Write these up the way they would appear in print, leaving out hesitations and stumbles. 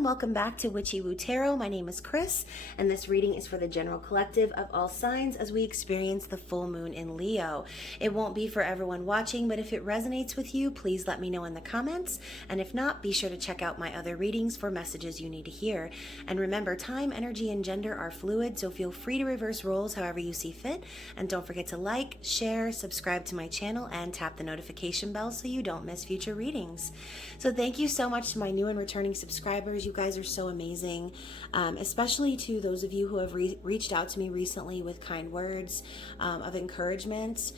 and welcome back to Witchy-Woo Tarot. My name is Chris, and this reading is for the general collective of all signs as we experience the full moon in Leo. It won't be for everyone watching, but if it resonates with you, please let me know in the comments, and if not, be sure to check out my other readings for messages you need to hear. And remember, time, energy, and gender are fluid, so feel free to reverse roles however you see fit, and don't forget to like, share, subscribe to my channel, and tap the notification bell so you don't miss future readings. So thank you so much to my new and returning subscribers. You guys are so amazing, especially to those of you who have reached out to me recently with kind words of encouragement,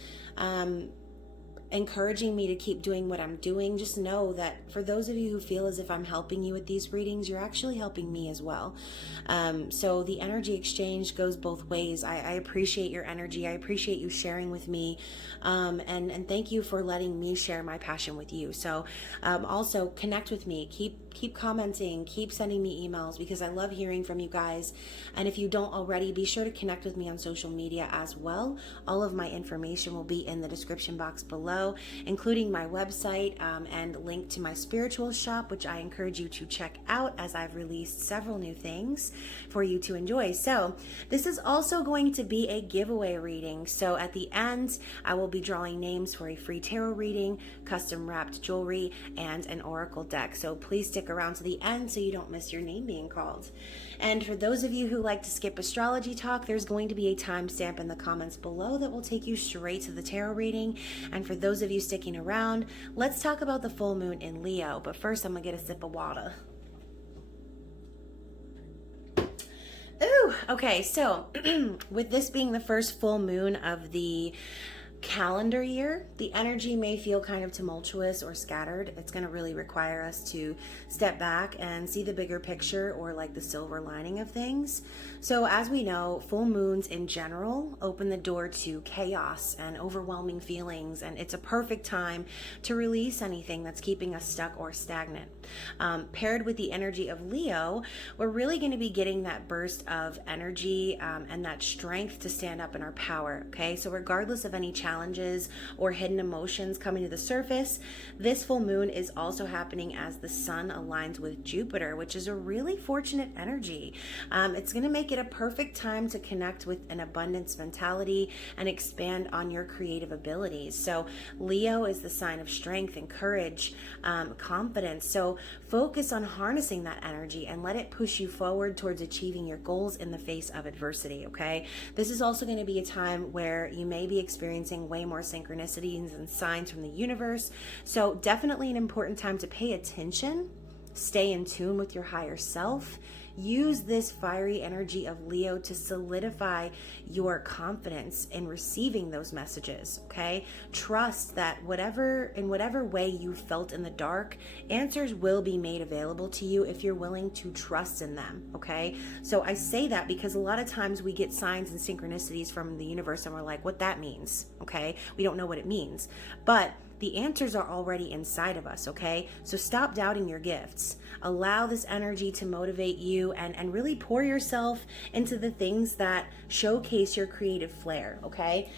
encouraging me to keep doing what I'm doing. Just know that for those of you who feel as if I'm helping you with these readings, you're actually helping me as well. So the energy exchange goes both ways. I appreciate your energy. I appreciate you sharing with me. And thank you for letting me share my passion with you. So also connect with me. Keep commenting, keep sending me emails because I love hearing from you guys. And if you don't already, be sure to connect with me on social media as well. All of my information will be in the description box below, including my website and link to my spiritual shop, which I encourage you to check out as I've released several new things for you to enjoy. So this is also going to be a giveaway reading. So at the end, I will be drawing names for a free tarot reading, custom wrapped jewelry, and an oracle deck. So please stick around to the end so you don't miss your name being called. And for those of you who like to skip astrology talk, there's going to be a timestamp in the comments below that will take you straight to the tarot reading. And for those of you sticking around, let's talk about the full moon in Leo. But first, I'm gonna get a sip of water. Ooh, okay, so with this being the first full moon of the calendar year, the energy may feel kind of tumultuous or scattered. It's going to really require us to step back and see the bigger picture, or like the silver lining of things. So as we know, full moons in general open the door to chaos and overwhelming feelings, and it's a perfect time to release anything that's keeping us stuck or stagnant. Paired with the energy of Leo, we're really going to be getting that burst of energy and that strength to stand up in our power. Okay, so regardless of any challenges or hidden emotions coming to the surface, this full moon is also happening as the sun aligns with Jupiter, which is a really fortunate energy. It's going to make it a perfect time to connect with an abundance mentality and expand on your creative abilities. So Leo is the sign of strength and courage, confidence. So focus on harnessing that energy and let it push you forward towards achieving your goals in the face of adversity. Okay, this is also going to be a time where you may be experiencing way more synchronicities and signs from the universe. So definitely an important time to pay attention, stay in tune with your higher self. Use this fiery energy of Leo to solidify your confidence in receiving those messages, okay? Trust that in whatever way you felt in the dark, answers will be made available to you if you're willing to trust in them, okay? So I say that because a lot of times we get signs and synchronicities from the universe and we're like, what that means, okay? We don't know what it means, but the answers are already inside of us, okay? So stop doubting your gifts. Allow this energy to motivate you and really pour yourself into the things that showcase your creative flair, okay?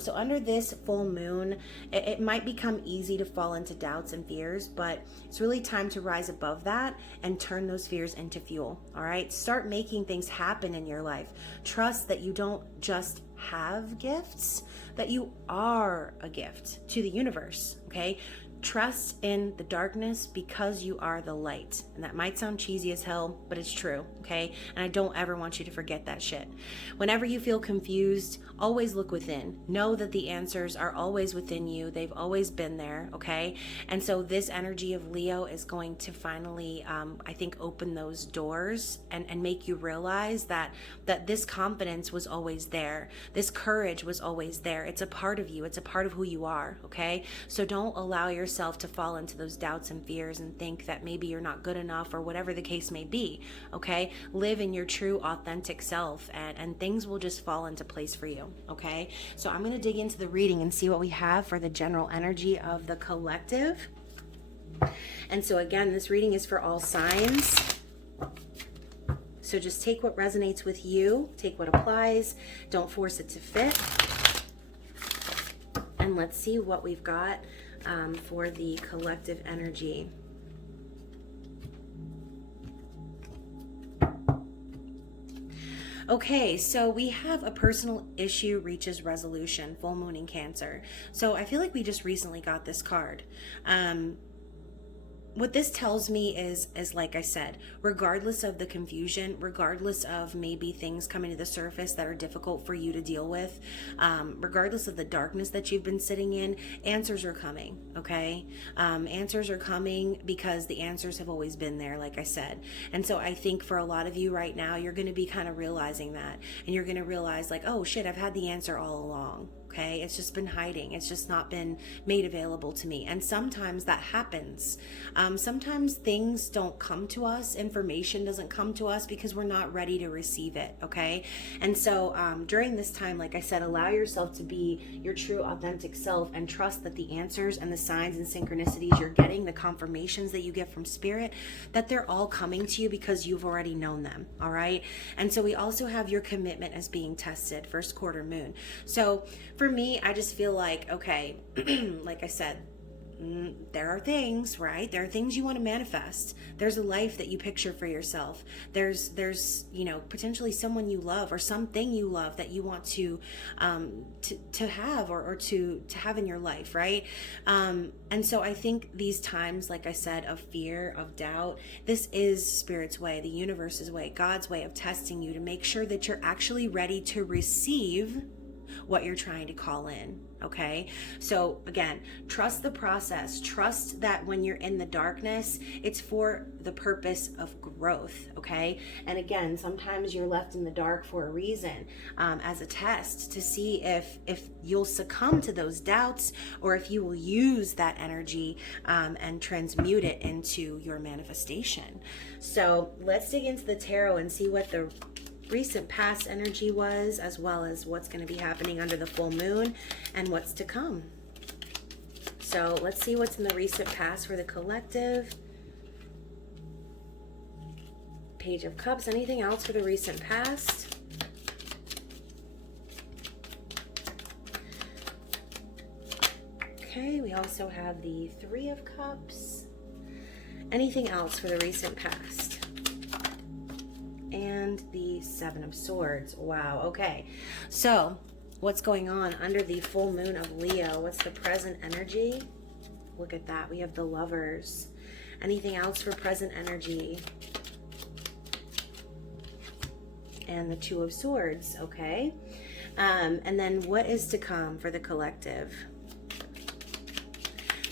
So under this full moon, it might become easy to fall into doubts and fears, but it's really time to rise above that and turn those fears into fuel, all right? Start making things happen in your life. Trust that you don't just have gifts, that you are a gift to the universe, okay? Trust in the darkness because you are the light. And that might sound cheesy as hell, but it's true, okay? And I don't ever want you to forget that shit. Whenever you feel confused, always look within. Know that the answers are always within you. They've always been there, okay? And so this energy of Leo is going to finally, I think, open those doors and make you realize that this confidence was always there. This courage was always there. It's a part of you. It's a part of who you are, okay? So don't allow yourself to fall into those doubts and fears and think that maybe you're not good enough or whatever the case may be, okay? Live in your true, authentic self and things will just fall into place for you, okay? So I'm going to dig into the reading and see what we have for the general energy of the collective. And so again, this reading is for all signs. So just take what resonates with you, take what applies, don't force it to fit. And let's see what we've got for the collective energy. Okay, so we have a personal issue reaches resolution, full moon in Cancer. So I feel like we just recently got this card. What this tells me is like I said, regardless of the confusion, regardless of maybe things coming to the surface that are difficult for you to deal with, regardless of the darkness that you've been sitting in, answers are coming, okay? Answers are coming because the answers have always been there, like I said. And so I think for a lot of you right now, you're going to be kind of realizing that, and you're going to realize like, oh shit, I've had the answer all along. Okay, it's just been hiding. It's just not been made available to me. And sometimes that happens. Sometimes things don't come to us. Information doesn't come to us because we're not ready to receive it. Okay. And so during this time, like I said, allow yourself to be your true authentic self and trust that the answers and the signs and synchronicities you're getting, the confirmations that you get from spirit, that they're all coming to you because you've already known them. All right. And so we also have your commitment as being tested, first quarter moon. So for me, I just feel like, okay, like I said, there are things, right? There are things you want to manifest. There's a life that you picture for yourself. There's, potentially someone you love or something you love that you want to have or to have in your life, right? And so I think these times, like I said, of fear, of doubt, this is Spirit's way, the universe's way, God's way of testing you to make sure that you're actually ready to receive what you're trying to call in. Okay. So again, trust the process. Trust that when you're in the darkness, it's for the purpose of growth. Okay. And again, sometimes you're left in the dark for a reason, as a test to see if you'll succumb to those doubts or if you will use that energy, and transmute it into your manifestation. So let's dig into the tarot and see what the recent past energy was, as well as what's going to be happening under the full moon and what's to come. So let's see what's in the recent past for the collective. Page of Cups. Anything else for the recent past? Okay, we also have the Three of Cups. Anything else for the recent past? And the Seven of Swords. Wow. Okay. So what's going on under the full moon of Leo? What's the present energy? Look at that. We have the Lovers. Anything else for present energy? And the Two of Swords. Okay. And then what is to come for the collective?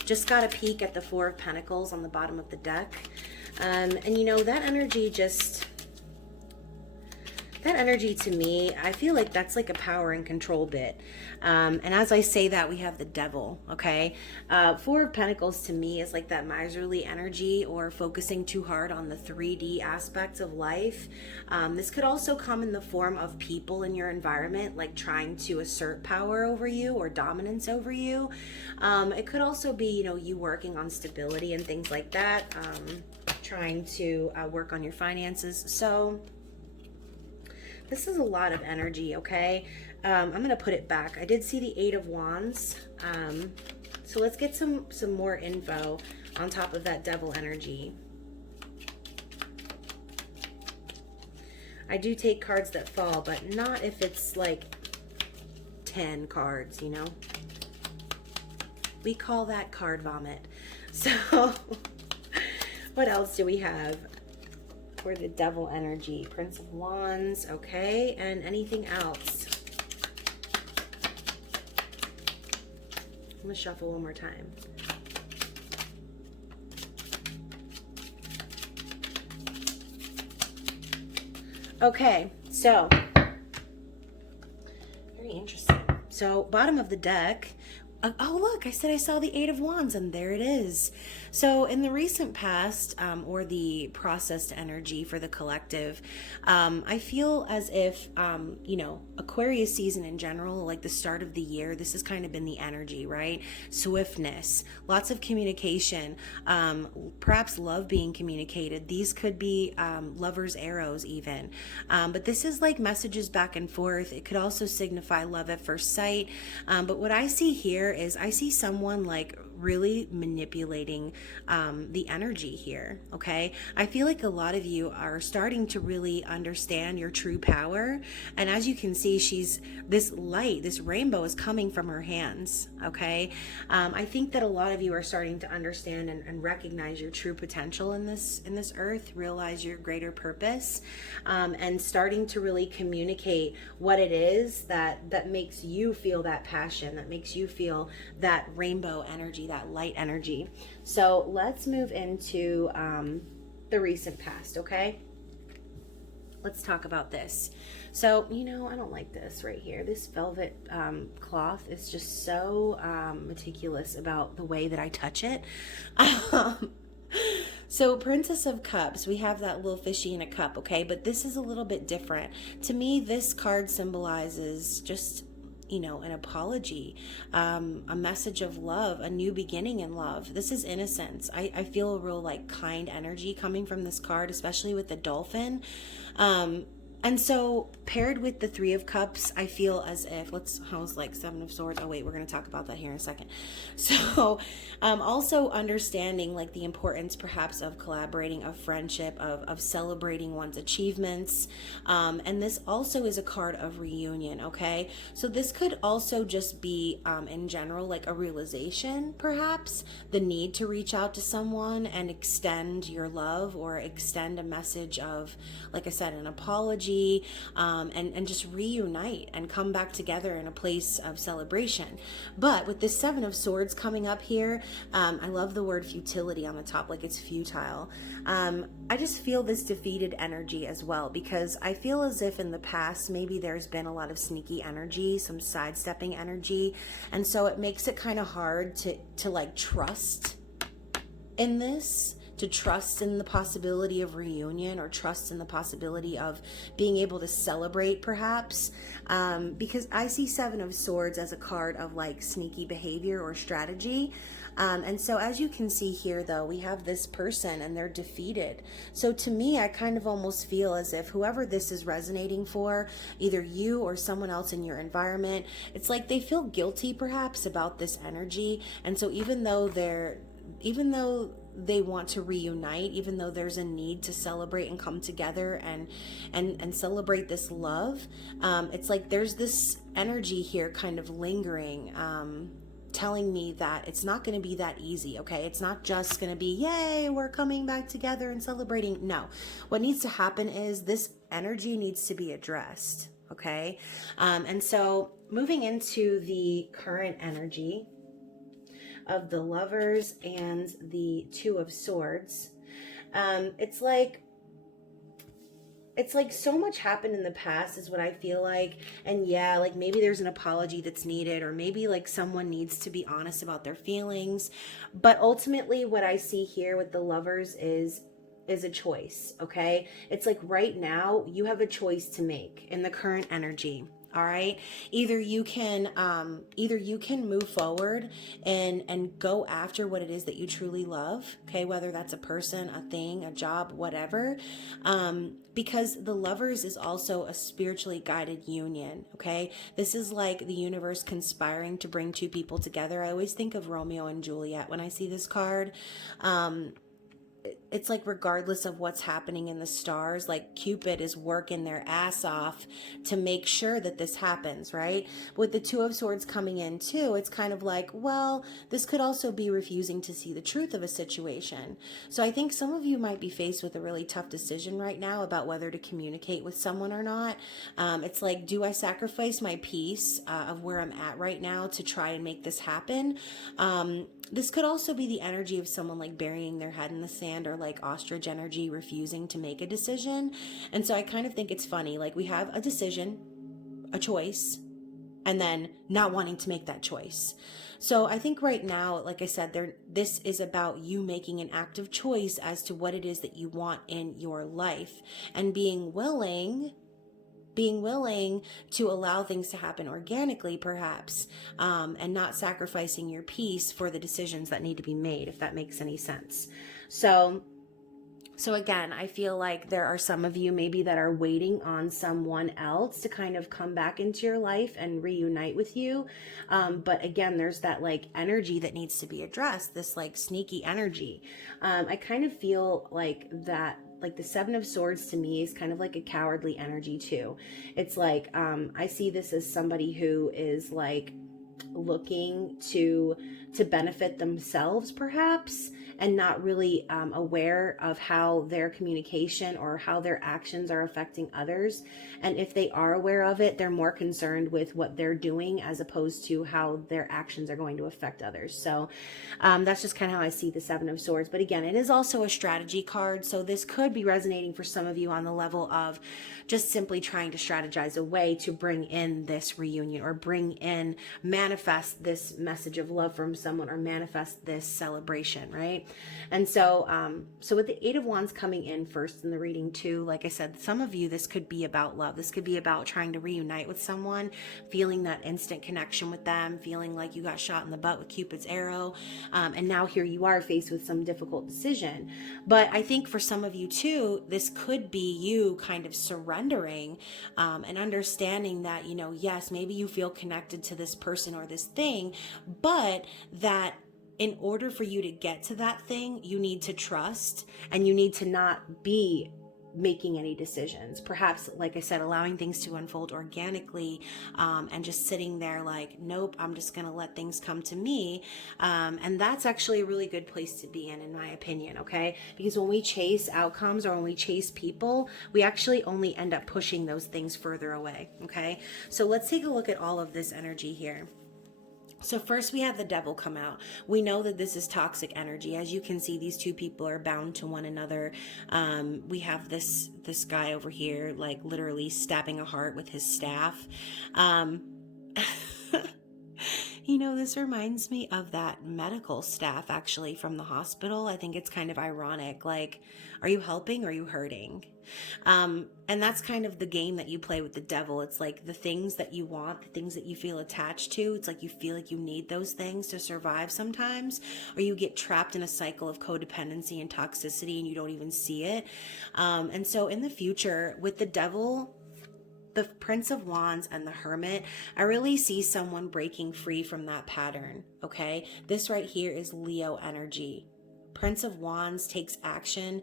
Just got a peek at the Four of Pentacles on the bottom of the deck. And that energy that energy to me, I feel like that's like a power and control bit. And as I say that, we have the Devil, okay? Four of Pentacles to me is like that miserly energy or focusing too hard on the 3D aspects of life. This could also come in the form of people in your environment, like trying to assert power over you or dominance over you. It could also be, you working on stability and things like that, trying to work on your finances. So this is a lot of energy, okay? I'm going to put it back. I did see the Eight of Wands. So let's get some more info on top of that Devil energy. I do take cards that fall, but not if it's like 10 cards, We call that card vomit. So what else do we have? For the Devil energy, Prince of Wands, okay, and anything else? I'm gonna shuffle one more time. Okay, so very interesting. So bottom of the deck. Oh, look, I said I saw the Eight of Wands, and there it is. So in the recent past, or the processed energy for the collective, I feel as if, Aquarius season in general, like the start of the year, this has kind of been the energy, right? Swiftness, lots of communication, perhaps love being communicated. These could be lovers' arrows even. But this is like messages back and forth. It could also signify love at first sight. But what I see here is I see someone like really manipulating the energy here, okay? I feel like a lot of you are starting to really understand your true power. And as you can see, this light, this rainbow is coming from her hands, okay? I think that a lot of you are starting to understand and recognize your true potential in this earth, realize your greater purpose, and starting to really communicate what it is that makes you feel that passion, that makes you feel that rainbow energy, that light energy. So let's move into the recent past, okay? Let's talk about this. So, I don't like this right here. This velvet cloth is just so meticulous about the way that I touch it. So Princess of Cups, we have that little fishy in a cup, okay? But this is a little bit different. To me, this card symbolizes just, an apology, a message of love, a new beginning in love. This is innocence. I feel a real kind energy coming from this card, especially with the dolphin. And so paired with the Three of Cups, I feel as if, I was like Seven of Swords. Oh wait, we're going to talk about that here in a second. So also understanding the importance perhaps of collaborating, of friendship, of celebrating one's achievements. And this also is a card of reunion, okay? So this could also just be in general, a realization perhaps, the need to reach out to someone and extend your love or extend a message of, like I said, an apology, and just reunite and come back together in a place of celebration. But with this Seven of Swords coming up here, I love the word futility on the top, it's futile. I just feel this defeated energy as well, because I feel as if in the past maybe there's been a lot of sneaky energy, some sidestepping energy, and so it makes it kind of hard to trust in this, to trust in the possibility of reunion, or trust in the possibility of being able to celebrate perhaps, because I see Seven of Swords as a card of sneaky behavior or strategy. And so as you can see here though, we have this person and they're defeated. So to me, I kind of almost feel as if whoever this is resonating for, either you or someone else in your environment, it's they feel guilty perhaps about this energy. And so even though they want to reunite, even though there's a need to celebrate and come together and celebrate this love, it's there's this energy here kind of lingering, telling me that it's not going to be that easy, okay? It's not just going to be, yay, we're coming back together and celebrating. No, what needs to happen is this energy needs to be addressed, okay? And so moving into the current energy of the Lovers and the Two of Swords, it's so much happened in the past is what I feel like. And yeah, maybe there's an apology that's needed, or maybe someone needs to be honest about their feelings. But ultimately what I see here with the Lovers is a choice, okay? It's right now you have a choice to make in the current energy. All right. Either you can move forward and go after what it is that you truly love. Okay. Whether that's a person, a thing, a job, whatever. Because the Lovers is also a spiritually guided union. Okay. This is the universe conspiring to bring two people together. I always think of Romeo and Juliet when I see this card. It's regardless of what's happening in the stars, Cupid is working their ass off to make sure that this happens, right? With the Two of Swords coming in too, it's kind of well, this could also be refusing to see the truth of a situation. So I think some of you might be faced with a really tough decision right now about whether to communicate with someone or not. It's do I sacrifice my peace of where I'm at right now to try and make this happen? This could also be the energy of someone burying their head in the sand, or ostrich energy, refusing to make a decision. And so I kind of think it's funny, we have a decision, a choice, and then not wanting to make that choice. So I think right now, like I said, this is about you making an active choice as to what it is that you want in your life, and being willing to allow things to happen organically, perhaps, and not sacrificing your peace for the decisions that need to be made, if that makes any sense. So So again, I feel like there are some of you maybe that are waiting on someone else to kind of come back into your life and reunite with you. But again, there's that like energy that needs to be addressed, this like sneaky energy. I kind of feel like that, like the Seven of Swords to me is kind of like a cowardly energy too. It's like, I see this as somebody who is like looking to benefit themselves perhaps, and not really aware of how their communication or how their actions are affecting others. And if they are aware of it, they're more concerned with what they're doing as opposed to how their actions are going to affect others. So that's just kind of how I see the Seven of Swords. But again, it is also a strategy card, so this could be resonating for some of you on the level of just simply trying to strategize a way to bring in this reunion, or manifest this message of love from someone, or manifest this celebration, right? And so with the Eight of Wands coming in first in the reading too, like I said, some of you, this could be about love. This could be about trying to reunite with someone, feeling that instant connection with them, feeling like you got shot in the butt with Cupid's arrow, and now here you are faced with some difficult decision. But I think for some of you too, this could be you kind of surrendering and understanding that, yes, maybe you feel connected to this person or this thing, but that in order for you to get to that thing, you need to trust, and you need to not be making any decisions. Perhaps, like I said, allowing things to unfold organically, and just sitting there like, nope, I'm just going to let things come to me. And that's actually a really good place to be in my opinion, okay? Because when we chase outcomes, or when we chase people, we actually only end up pushing those things further away, okay? So let's take a look at all of this energy here. So first we have the Devil come out. We know that this is toxic energy. As you can see, these two people are bound to one another. We have this guy over here, like literally stabbing a heart with his staff. This reminds me of that medical staff actually from the hospital. I think it's kind of ironic. Like, are you helping or are you hurting? And that's kind of the game that you play with the devil. It's like the things that you want, the things that you feel attached to. It's like you feel like you need those things to survive sometimes, or you get trapped in a cycle of codependency and toxicity and you don't even see it. And so in the future with the devil, the Prince of Wands and the Hermit, I really see someone breaking free from that pattern, okay? This right here is Leo energy. Prince of Wands takes action.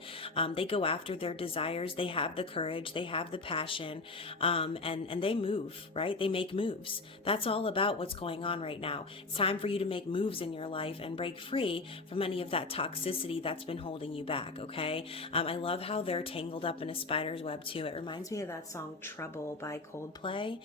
They go after their desires. They have the courage. They have the passion, and they move, right? They make moves. That's all about what's going on right now. It's time for you to make moves in your life and break free from any of that toxicity that's been holding you back, okay? I love how they're tangled up in a spider's web too. It reminds me of that song Trouble by Coldplay.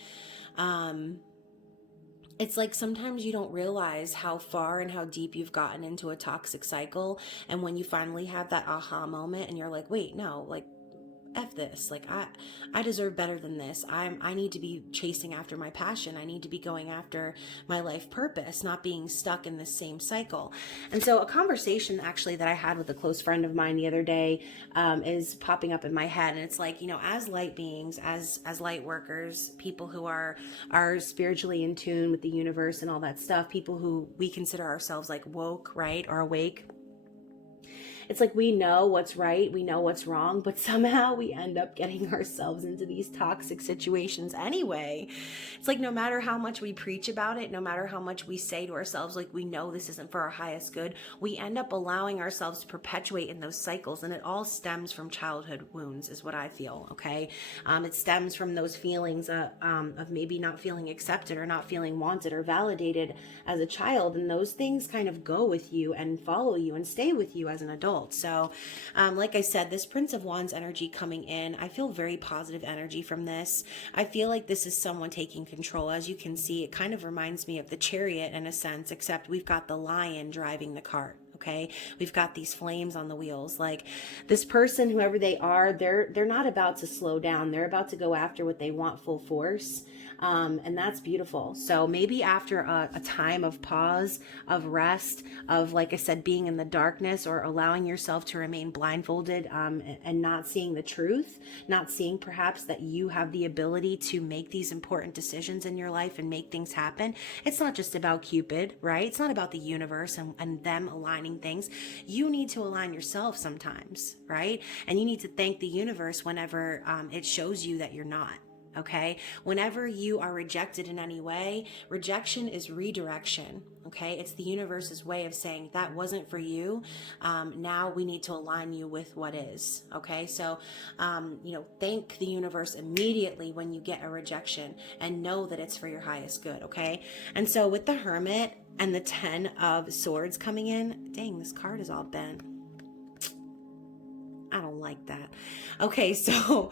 It's like sometimes you don't realize how far and how deep you've gotten into a toxic cycle. And when you finally have that aha moment and you're like, wait, no, like, F this, like I deserve better than this. I need to be chasing after my passion. I need to be going after my life purpose, not being stuck in the same cycle. And so a conversation actually that I had with a close friend of mine the other day is popping up in my head. And it's like, as light beings, as light workers, people who are spiritually in tune with the universe and all that stuff, people who we consider ourselves like woke, right? Or awake. It's like we know what's right, we know what's wrong, but somehow we end up getting ourselves into these toxic situations anyway. It's like no matter how much we preach about it, no matter how much we say to ourselves, like we know this isn't for our highest good, we end up allowing ourselves to perpetuate in those cycles. And it all stems from childhood wounds is what I feel, okay? It stems from those feelings of maybe not feeling accepted or not feeling wanted or validated as a child. And those things kind of go with you and follow you and stay with you as an adult. So, like I said, this Prince of Wands energy coming in, I feel very positive energy from this. I feel like this is someone taking control. As you can see, it kind of reminds me of the Chariot in a sense, except we've got the lion driving the cart. Okay, we've got these flames on the wheels. Like this person, whoever they are, they're not about to slow down. They're about to go after what they want full force. And that's beautiful. So maybe after a time of pause, of rest, of, like I said, being in the darkness or allowing yourself to remain blindfolded and not seeing the truth, not seeing perhaps that you have the ability to make these important decisions in your life and make things happen. It's not just about Cupid, right? It's not about the universe and them aligning aligning things, you need to align yourself sometimes, right? And you need to thank the universe whenever it shows you that you're not. Okay, whenever you are rejected in any way, rejection is redirection. Okay, it's the universe's way of saying that wasn't for you. Now we need to align you with what is. Okay, so thank the universe immediately when you get a rejection and know that it's for your highest good. Okay, and so with the Hermit and the 10 of Swords coming in, dang, this card is all bent. I don't like that. Okay, so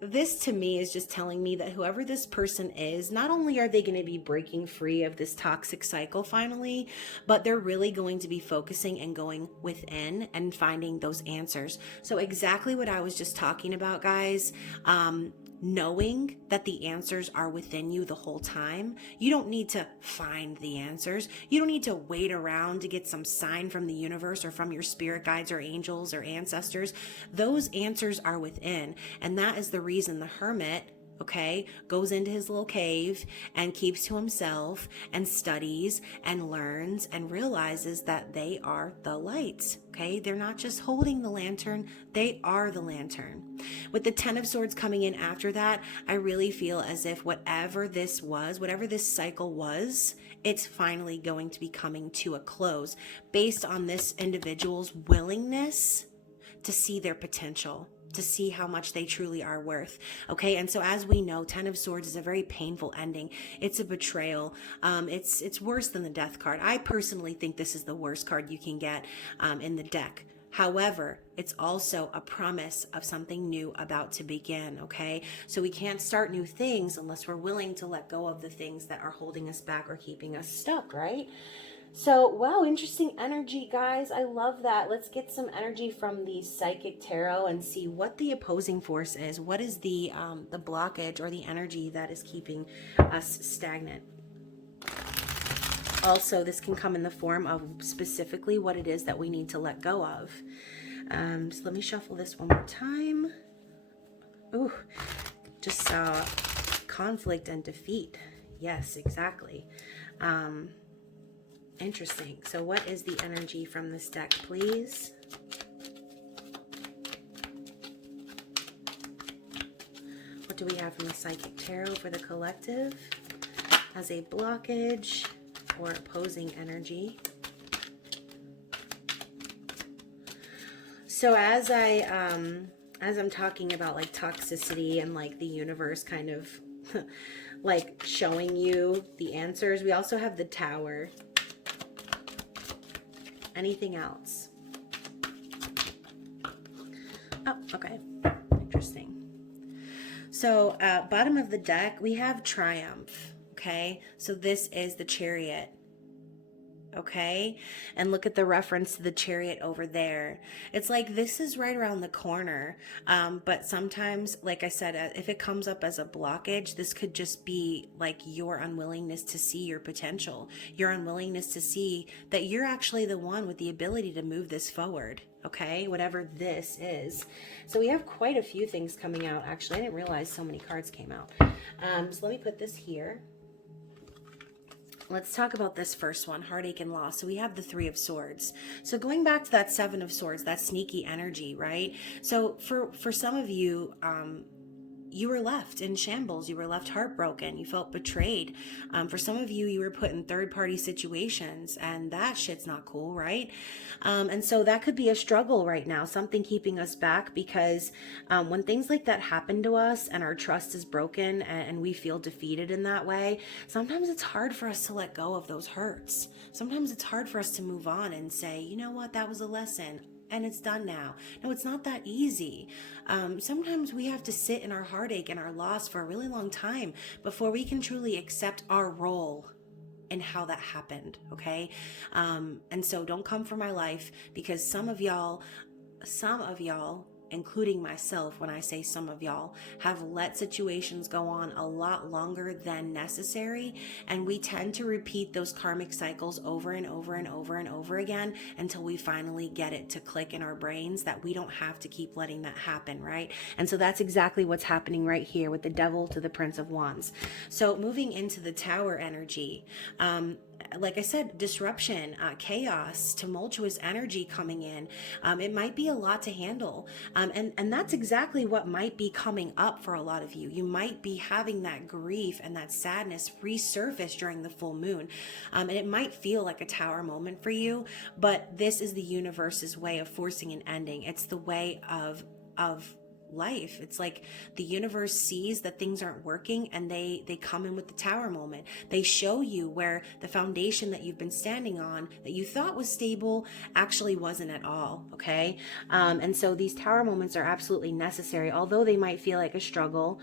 this to me is just telling me that whoever this person is, not only are they going to be breaking free of this toxic cycle finally, but they're really going to be focusing and going within and finding those answers. So exactly what I was just talking about, guys. Knowing that the answers are within you the whole time. You don't need to find the answers. You don't need to wait around to get some sign from the universe or from your spirit guides or angels or ancestors. Those answers are within. And that is the reason the Hermit, okay, goes into his little cave and keeps to himself and studies and learns and realizes that they are the lights, okay? They're not just holding the lantern, they are the lantern. With the 10 of Swords coming in after that, I really feel as if whatever this was, whatever this cycle was, it's finally going to be coming to a close based on this individual's willingness to see their potential, to see how much they truly are worth. Okay, and so as we know, 10 of Swords is a very painful ending. It's a betrayal. It's worse than the Death card. I personally think this is the worst card you can get in the deck. However, it's also a promise of something new about to begin, okay? So we can't start new things unless we're willing to let go of the things that are holding us back or keeping us stuck, right? So, wow, interesting energy, guys. I love that. Let's get some energy from the Psychic Tarot and see what the opposing force is. What is the blockage or the energy that is keeping us stagnant? Also, this can come in the form of specifically what it is that we need to let go of. So let me shuffle this one more time. Ooh, just saw conflict and defeat. Yes, exactly. Interesting. So what is the energy from this deck, please? What do we have from the Psychic Tarot for the collective as a blockage or opposing energy? So as I'm talking about like toxicity and like the universe kind of like showing you the answers, we also have the Tower. Anything else? Oh, okay. Interesting. So, bottom of the deck, we have Triumph. Okay. So this is the Chariot. Okay, and look at the reference to the Chariot over there. It's like this is right around the corner, but sometimes, like I said, if it comes up as a blockage, this could just be like your unwillingness to see your potential, your unwillingness to see that you're actually the one with the ability to move this forward. Okay, whatever this is. So we have quite a few things coming out. Actually, I didn't realize so many cards came out. So let me put this here. Let's talk about this first one, Heartache and Loss. So we have the 3 of Swords. So going back to that 7 of Swords, that sneaky energy, right? So for some of you, you were left in shambles. You were left heartbroken. You felt betrayed. For some of you, you were put in third-party situations, and that shit's not cool, right? And so that could be a struggle right now, something keeping us back, because when things like that happen to us and our trust is broken and we feel defeated in that way, sometimes it's hard for us to let go of those hurts. Sometimes it's hard for us to move on and say, you know what, that was a lesson. And it's done now. No, it's not that easy. Sometimes we have to sit in our heartache and our loss for a really long time before we can truly accept our role in how that happened, okay? And so don't come for my life, because some of y'all, including myself, when I say some of y'all, have let situations go on a lot longer than necessary, and we tend to repeat those karmic cycles over and over and over and over again until we finally get it to click in our brains that we don't have to keep letting that happen, right? And so that's exactly what's happening right here with the Devil to the Prince of Wands. So moving into the Tower energy, like I said, disruption, chaos, tumultuous energy coming in. It might be a lot to handle. And that's exactly what might be coming up for a lot of you. You might be having that grief and that sadness resurface during the full moon. And it might feel like a tower moment for you, but this is the universe's way of forcing an ending. It's the way of life. It's like the universe sees that things aren't working, and they come in with the tower moment. They show you where the foundation that you've been standing on that you thought was stable actually wasn't at all. Okay. And so these tower moments are absolutely necessary. Although they might feel like a struggle,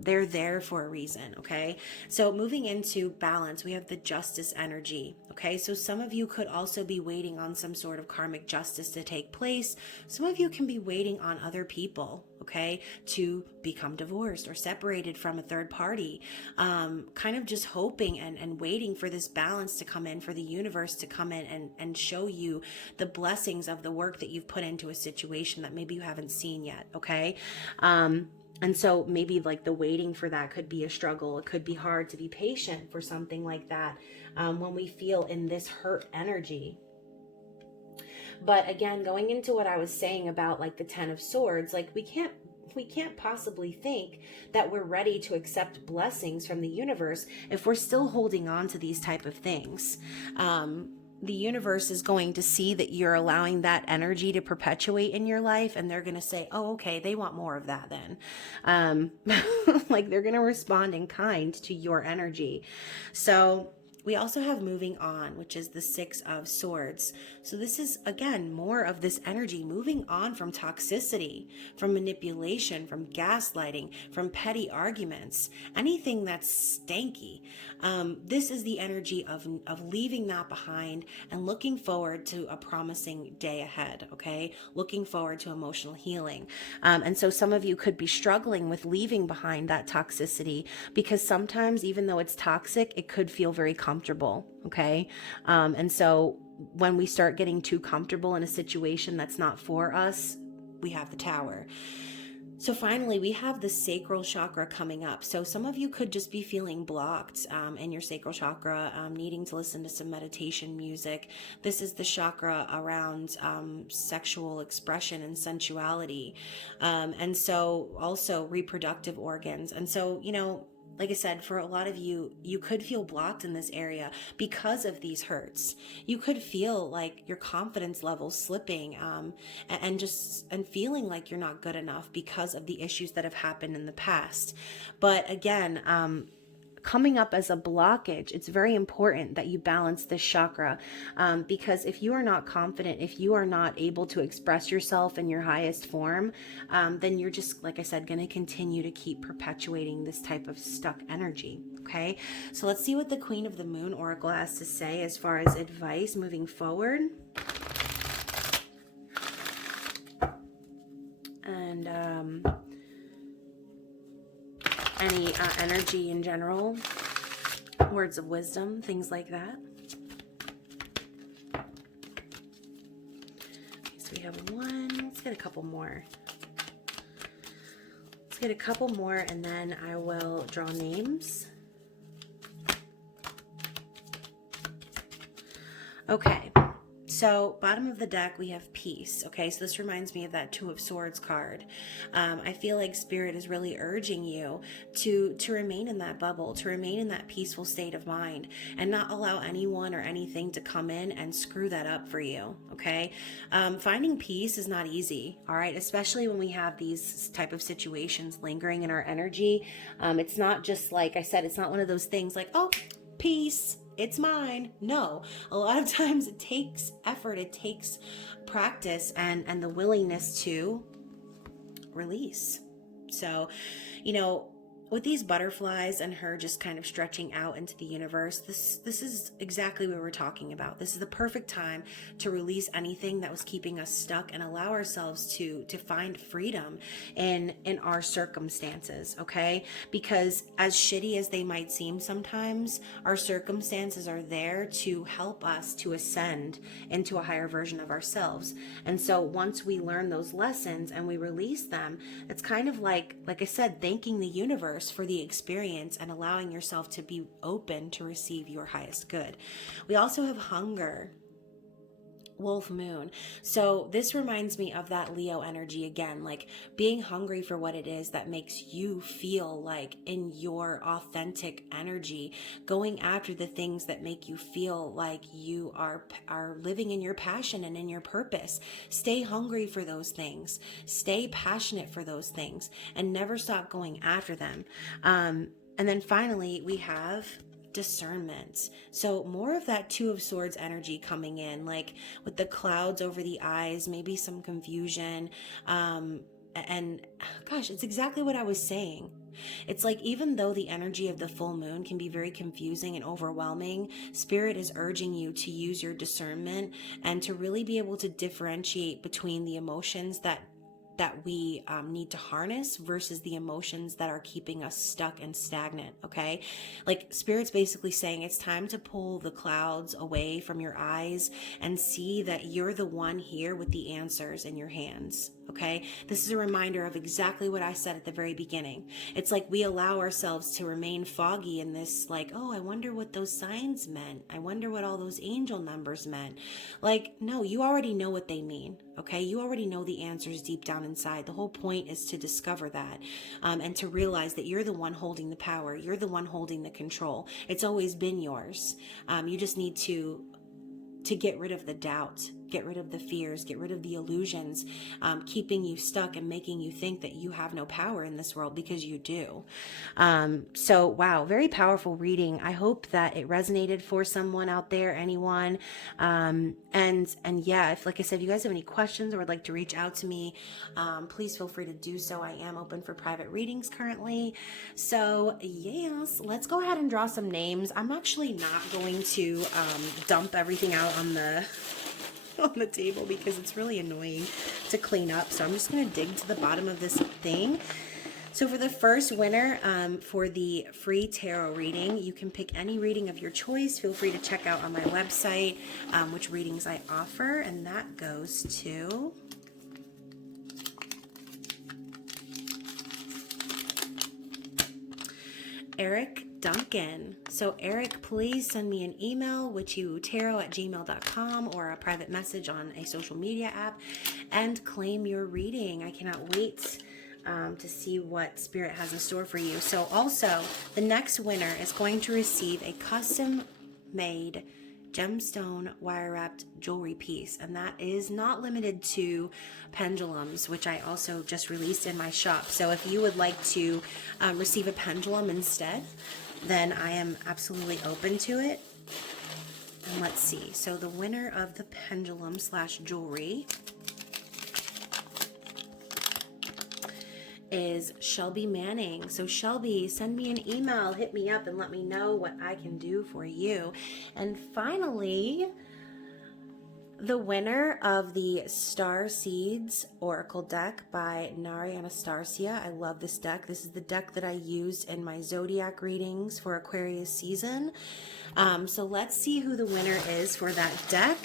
they're there for a reason. Okay. So moving into balance, we have the justice energy. Okay. So some of you could also be waiting on some sort of karmic justice to take place. Some of you can be waiting on other people, okay, to become divorced or separated from a third party, kind of just hoping and waiting for this balance to come in, for the universe to come in and show you the blessings of the work that you've put into a situation that maybe you haven't seen yet, okay? And so maybe like the waiting for that could be a struggle. It could be hard to be patient for something like that when we feel in this hurt energy. But again, going into what I was saying about like the 10 of Swords, like we can't possibly think that we're ready to accept blessings from the universe if we're still holding on to these type of things. The universe is going to see that you're allowing that energy to perpetuate in your life, and they're going to say, oh, okay, they want more of that then. Like they're going to respond in kind to your energy. So we also have moving on, which is the 6 of Swords. So this is, again, more of this energy moving on from toxicity, from manipulation, from gaslighting, from petty arguments, anything that's stanky. This is the energy of leaving that behind and looking forward to a promising day ahead, okay? Looking forward to emotional healing. And so some of you could be struggling with leaving behind that toxicity, because sometimes, even though it's toxic, it could feel very comfortable, okay? And so when we start getting too comfortable in a situation that's not for us, we have the Tower. So finally, we have the sacral chakra coming up. So some of you could just be feeling blocked in your sacral chakra, needing to listen to some meditation music. This is the chakra around sexual expression and sensuality. And so also reproductive organs. And so, you know, like I said, for a lot of you, you could feel blocked in this area because of these hurts. You could feel like your confidence levels slipping, and feeling like you're not good enough because of the issues that have happened in the past. But again, coming up as a blockage, it's very important that you balance this chakra, because if you are not confident, if you are not able to express yourself in your highest form, then you're just, like I said, going to continue to keep perpetuating this type of stuck energy. Okay, so let's see what the Queen of the Moon Oracle has to say as far as advice moving forward. And any energy in general, words of wisdom, things like that. Okay, so we have one. Let's get a couple more. Let's get a couple more, and then I will draw names. Okay. So bottom of the deck, we have peace. Okay, so this reminds me of that 2 of Swords card. I feel like Spirit is really urging you to remain in that bubble, to remain in that peaceful state of mind, and not allow anyone or anything to come in and screw that up for you. Okay, finding peace is not easy. All right, especially when we have these type of situations lingering in our energy. It's not just, like I said, it's not one of those things like, oh, peace, it's mine. No, a lot of times it takes effort, it takes practice, and the willingness to release. So, you know, with these butterflies and her just kind of stretching out into the universe, this is exactly what we're talking about. This is the perfect time to release anything that was keeping us stuck and allow ourselves to find freedom in our circumstances, okay? Because as shitty as they might seem sometimes, our circumstances are there to help us to ascend into a higher version of ourselves. And so once we learn those lessons and we release them, it's kind of like I said, thanking the universe universe for the experience and allowing yourself to be open to receive your highest good. We also have hunger, wolf moon. So this reminds me of that Leo energy again, like being hungry for what it is that makes you feel like in your authentic energy, going after the things that make you feel like you are living in your passion and in your purpose. Stay hungry for those things, stay passionate for those things, and never stop going after them. And then finally we have discernment. So more of that Two of Swords energy coming in, like with the clouds over the eyes, maybe some confusion. And gosh, it's exactly what I was saying. It's like, even though the energy of the full moon can be very confusing and overwhelming, Spirit is urging you to use your discernment and to really be able to differentiate between the emotions that we need to harness versus the emotions that are keeping us stuck and stagnant. Okay, like Spirit's basically saying it's time to pull the clouds away from your eyes and see that you're the one here with the answers in your hands. Okay, this is a reminder of exactly what I said at the very beginning. It's like we allow ourselves to remain foggy in this, like, oh, I wonder what those signs meant. I wonder what all those angel numbers meant. Like, no, you already know what they mean. Okay, you already know the answers deep down inside. The whole point is to discover that and to realize that you're the one holding the power. You're the one holding the control. It's always been yours. You just need to get rid of the doubt, get rid of the fears, get rid of the illusions, keeping you stuck and making you think that you have no power in this world, because you do. So wow, very powerful reading. I hope that it resonated for someone out there, anyone. And yeah, if, like I said, if you guys have any questions or would like to reach out to me, please feel free to do so. I am open for private readings currently. So yes, let's go ahead and draw some names. I'm actually not going to dump everything out on the table because it's really annoying to clean up. So I'm just going to dig to the bottom of this thing. So for the first winner, for the free tarot reading, you can pick any reading of your choice. Feel free to check out on my website which readings I offer, and that goes to Eric Duncan. So Eric, please send me an email, WitchyWooTarot@gmail.com, or a private message on a social media app, and claim your reading. I cannot wait to see what Spirit has in store for you. So also, the next winner is going to receive a custom-made gemstone wire-wrapped jewelry piece, and that is not limited to pendulums, which I also just released in my shop. So if you would like to receive a pendulum instead, then I am absolutely open to it. And let's see, so the winner of the pendulum / jewelry is Shelby Manning. So Shelby, send me an email, hit me up, and let me know what I can do for you. And finally, the winner of the Star Seeds Oracle deck by Nari Anastasia. I love this deck. This is the deck that I used in my zodiac readings for Aquarius season. So let's see who the winner is for that deck.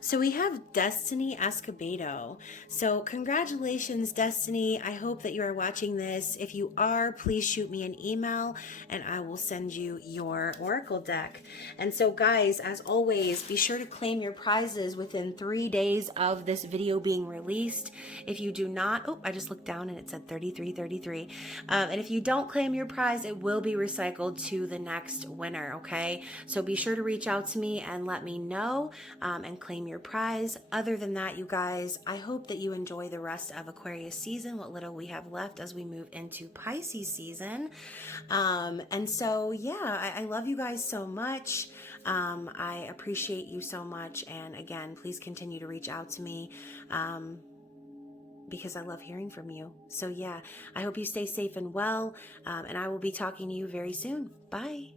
So we have Destiny Escobedo. So congratulations, Destiny. I hope that you are watching this. If you are, please shoot me an email and I will send you your Oracle deck. And so guys, as always, be sure to claim your prizes within 3 days of this video being released. If you do not, oh, I just looked down and it said 3333. And if you don't claim your prize, it will be recycled to the next winner, okay? So be sure to reach out to me and let me know and claim your prize. Other than that, you guys, I hope that you enjoy the rest of Aquarius season, what little we have left as we move into Pisces season. And so, yeah, I love you guys so much. I appreciate you so much. And again, please continue to reach out to me because I love hearing from you. So yeah, I hope you stay safe and well. And I will be talking to you very soon. Bye.